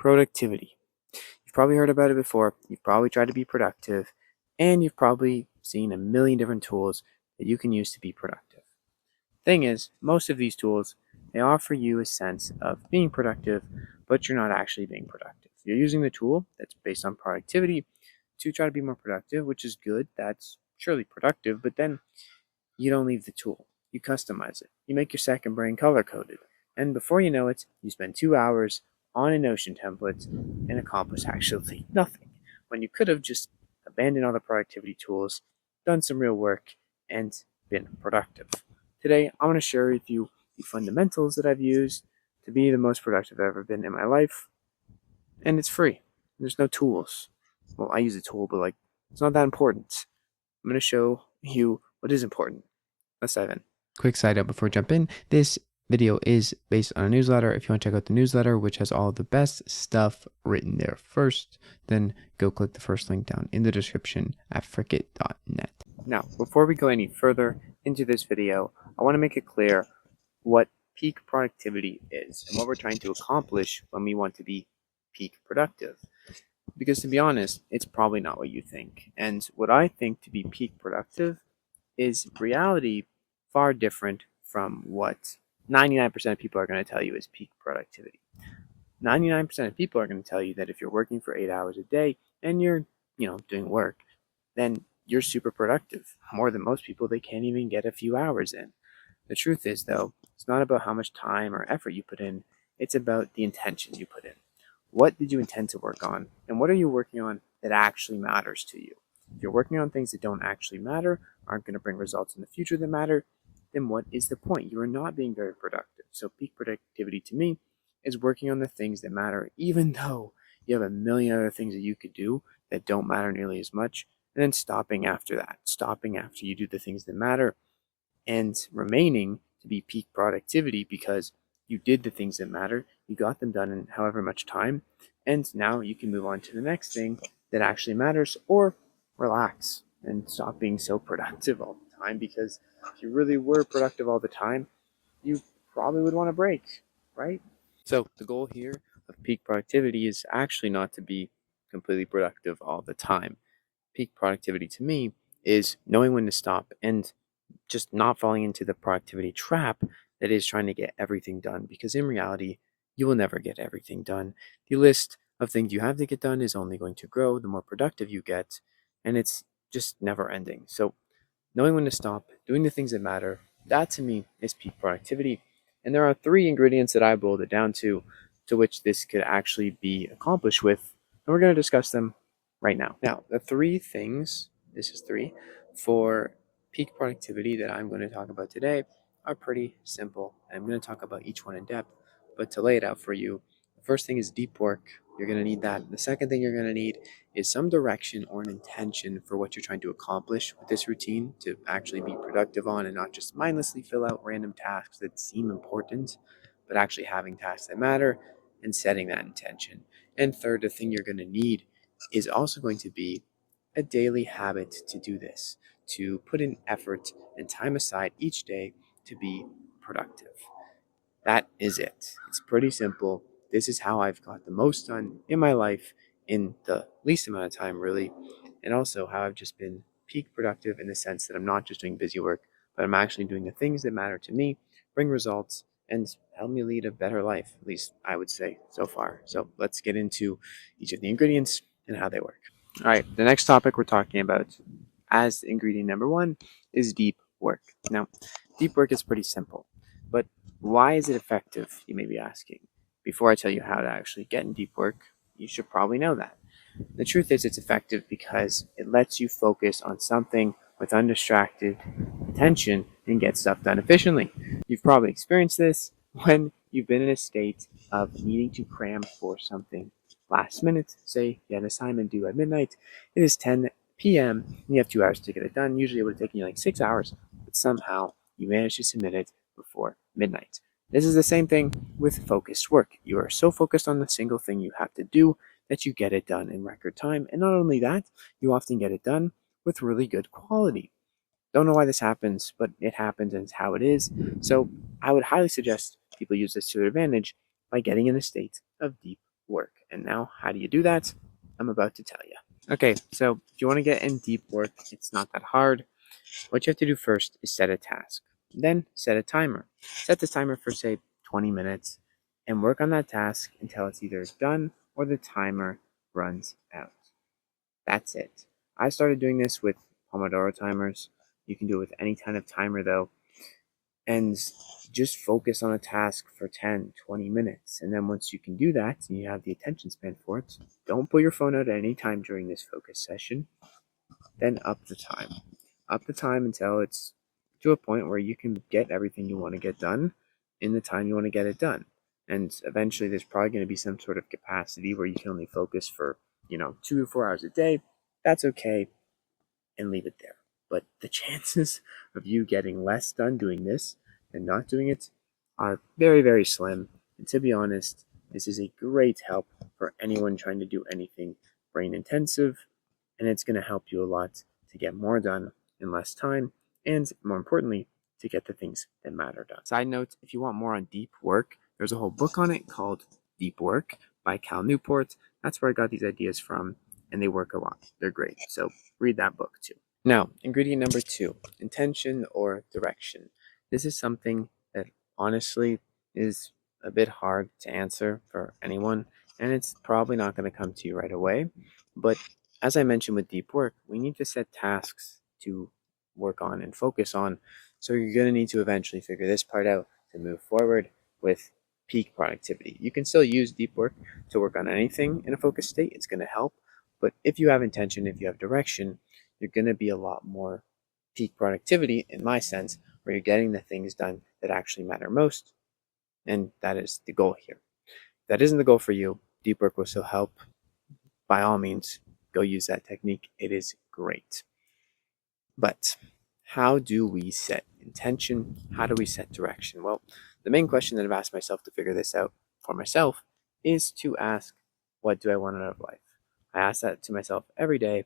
Productivity. You've probably heard about it before. You've probably tried to be productive, and you've probably seen a million different tools that you can use to be productive. Thing is, most of these tools, they offer you a sense of being productive, but you're not actually being productive. You're using the tool that's based on productivity to try to be more productive, which is good. That's surely productive, but then you don't leave the tool. You customize it. You make your second brain color coded. And before you know it, you spend 2 hours on a Notion template and accomplish actually nothing. When you could have just abandoned all the productivity tools, done some real work, and been productive. Today, I want to share with you the fundamentals that I've used to be the most productive I've ever been in my life. And it's free. There's no tools. Well, I use a tool, but it's not that important. I'm going to show you what is important. Let's dive in. Quick side note before we jump in. This video is based on a newsletter. If you want to check out the newsletter, which has all the best stuff written there first, then go click the first link down in the description at frikit.net. Now, before we go any further into this video, I want to make it clear what peak productivity is and what we're trying to accomplish when we want to be peak productive. Because to be honest, it's probably not what you think. And what I think to be peak productive is reality far different from what 99% of people are going to tell you is peak productivity. 99% of people are going to tell you that if you're working for 8 hours a day and you're, doing work, then you're super productive. More than most people, they can't even get a few hours in. The truth is, though, it's not about how much time or effort you put in, it's about the intentions you put in. What did you intend to work on, and what are you working on that actually matters to you? If you're working on things that don't actually matter, aren't going to bring results in the future that matter, then what is the point? You are not being very productive. So peak productivity to me is working on the things that matter, even though you have a million other things that you could do that don't matter nearly as much, and then stopping after that, stopping after you do the things that matter, and remaining to be peak productivity because you did the things that matter, you got them done in however much time, and now you can move on to the next thing that actually matters, or relax and stop being so productive all the time, because if you really were productive all the time, you probably would want a break, right? So the goal here of peak productivity is actually not to be completely productive all the time. Peak productivity to me is knowing when to stop and just not falling into the productivity trap that is trying to get everything done, because in reality, you will never get everything done. The list of things you have to get done is only going to grow the more productive you get, and it's just never ending. So, knowing when to stop, doing the things that matter, that to me is peak productivity. And there are three ingredients that I boiled it down to which this could actually be accomplished with, and we're going to discuss them right now. Now, the three things, this is three, for peak productivity that I'm going to talk about today are pretty simple. I'm going to talk about each one in depth, but to lay it out for you, the first thing is deep work. You're going to need that. The second thing you're going to need is some direction or an intention for what you're trying to accomplish with this routine to actually be productive on, and not just mindlessly fill out random tasks that seem important, but actually having tasks that matter and setting that intention. And third, the thing you're going to need is also going to be a daily habit to do this, to put in effort and time aside each day to be productive. That is it. It's pretty simple. This is how I've got the most done in my life in the least amount of time, really. And also how I've just been peak productive in the sense that I'm not just doing busy work, but I'm actually doing the things that matter to me, bring results, and help me lead a better life, at least I would say so far. So let's get into each of the ingredients and how they work. All right, the next topic we're talking about as ingredient number one is deep work. Now, deep work is pretty simple, but why is it effective, you may be asking? Before I tell you how to actually get in deep work, you should probably know that. The truth is, it's effective because it lets you focus on something with undistracted attention and get stuff done efficiently. You've probably experienced this when you've been in a state of needing to cram for something last minute. Say you had an assignment due at midnight, it is 10 p.m., and you have 2 hours to get it done. Usually it would have taken you like 6 hours, but somehow you managed to submit it before midnight. This is the same thing with focused work. You are so focused on the single thing you have to do that you get it done in record time. And not only that, you often get it done with really good quality. Don't know why this happens, but it happens and it's how it is. So I would highly suggest people use this to their advantage by getting in a state of deep work. And do that? I'm about to tell you. Okay, so if you want to get in deep work, it's not that hard. What you have to do first is set a task. Then set a timer. Set the timer for, say, 20 minutes and work on that task until it's either done or the timer runs out. That's it. I started doing this with Pomodoro timers. You can do it with any kind of timer, though. And just focus on a task for 10, 20 minutes. And then once you can do that and you have the attention span for it, don't pull your phone out at any time during this focus session. Then up the time. Up the time until it's to a point where you can get everything you want to get done in the time you want to get it done. And eventually there's probably going to be some sort of capacity where you can only focus for, 2 to 4 hours a day. That's okay, and leave it there. But the chances of you getting less done doing this and not doing it are very, very slim. And to be honest, this is a great help for anyone trying to do anything brain intensive, and it's going to help you a lot to get more done in less time, and more importantly, to get the things that matter done. Side note, if you want more on deep work, there's a whole book on it called Deep Work by Cal Newport. That's where I got these ideas from, and they work a lot. They're great. So read that book too. Now, ingredient number 2, intention or direction. This is something that honestly is a bit hard to answer for anyone, and it's probably not going to come to you right away. But as I mentioned with deep work, we need to set tasks to work on and focus on. So you're going to need to eventually figure this part out to move forward with peak productivity. You can still use deep work to work on anything in a focused state. It's going to help. But if you have intention, if you have direction, you're going to be a lot more peak productivity, in my sense, where you're getting the things done that actually matter most. And that is the goal here. If that isn't the goal for you, deep work will still help. By all means, go use that technique. It is great. But how do we set intention? How do we set direction? Well, the main question that I've asked myself to figure this out for myself is to ask, what do I want out of life? I ask that to myself every day,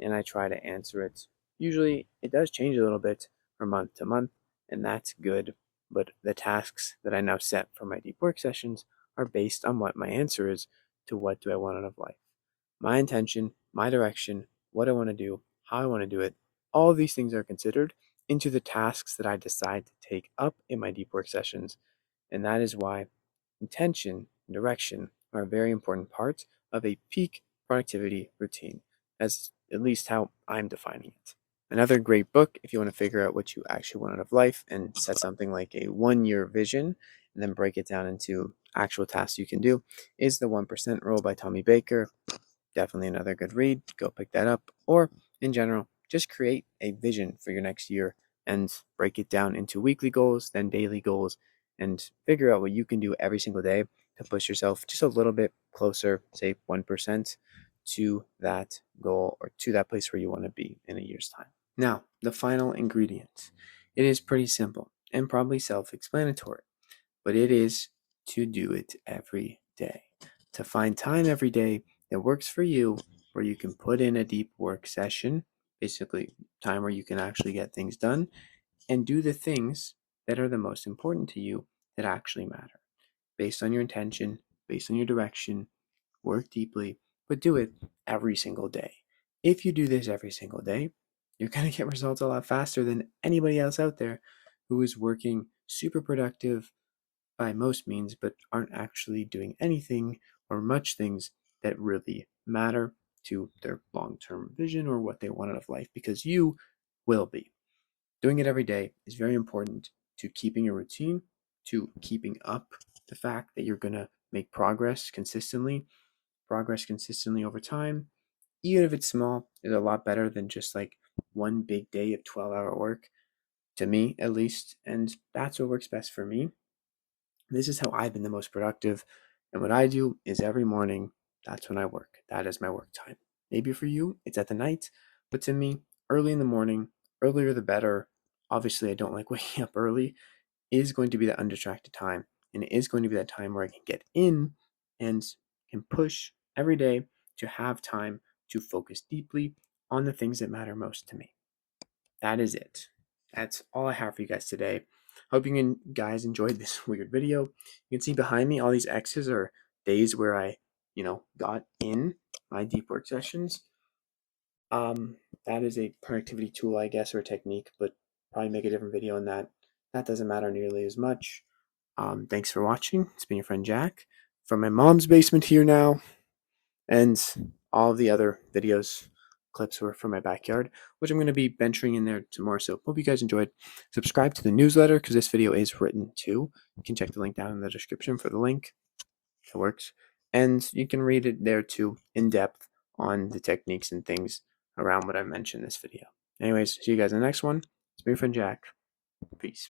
and I try to answer it. Usually, it does change a little bit from month to month, and that's good. But the tasks that I now set for my deep work sessions are based on what my answer is to what do I want out of life. My intention, my direction, what I want to do, how I want to do it, all of these things are considered into the tasks that I decide to take up in my deep work sessions. And that is why intention and direction are a very important part of a peak productivity routine, as at least how I'm defining it. Another great book, if you want to figure out what you actually want out of life and set something like a 1 year vision and then break it down into actual tasks you can do, is The 1% Rule by Tommy Baker. Definitely another good read. Go pick that up. Or in general, just create a vision for your next year and break it down into weekly goals, then daily goals, and figure out what you can do every single day to push yourself just a little bit closer, say 1%, to that goal or to that place where you want to be in a year's time. Now, the final ingredient. It is pretty simple and probably self explanatory, but it is to do it every day. To find time every day that works for you, where you can put in a deep work session, basically time where you can actually get things done, and do the things that are the most important to you that actually matter. Based on your intention, based on your direction, work deeply, but do it every single day. If you do this every single day, you're going to get results a lot faster than anybody else out there who is working super productive by most means, but aren't actually doing anything or much things that really matter to their long term vision or what they want out of life, because you will be. Doing it every day is very important to keeping a routine, to keeping up the fact that you're going to make progress consistently over time. Even if it's small, is a lot better than just like one big day of 12-hour work, to me at least. And that's what works best for me. This is how I've been the most productive. And what I do is every morning, that's when I work. That is my work time. Maybe for you, it's at the night. But to me, early in the morning, earlier the better. Obviously, I don't like waking up early, is going to be that undistracted time. And it is going to be that time where I can get in and can push every day to have time to focus deeply on the things that matter most to me. That is it. That's all I have for you guys today. Hope you guys enjoyed this weird video. You can see behind me all these X's are days where I got in my deep work sessions. That is a productivity tool, I guess, or a technique, but probably make a different video on that. That doesn't matter nearly as much. Thanks for watching. It's been your friend Jack from my mom's basement here now, and all of the other videos, clips were from my backyard, which I'm going to be venturing in there tomorrow. So hope you guys enjoyed. Subscribe to the newsletter because this video is written too. You can check the link down in the description for the link. It works. And you can read it there too, in depth on the techniques and things around what I mentioned in this video. Anyways, see you guys in the next one. It's been your friend Jack. Peace.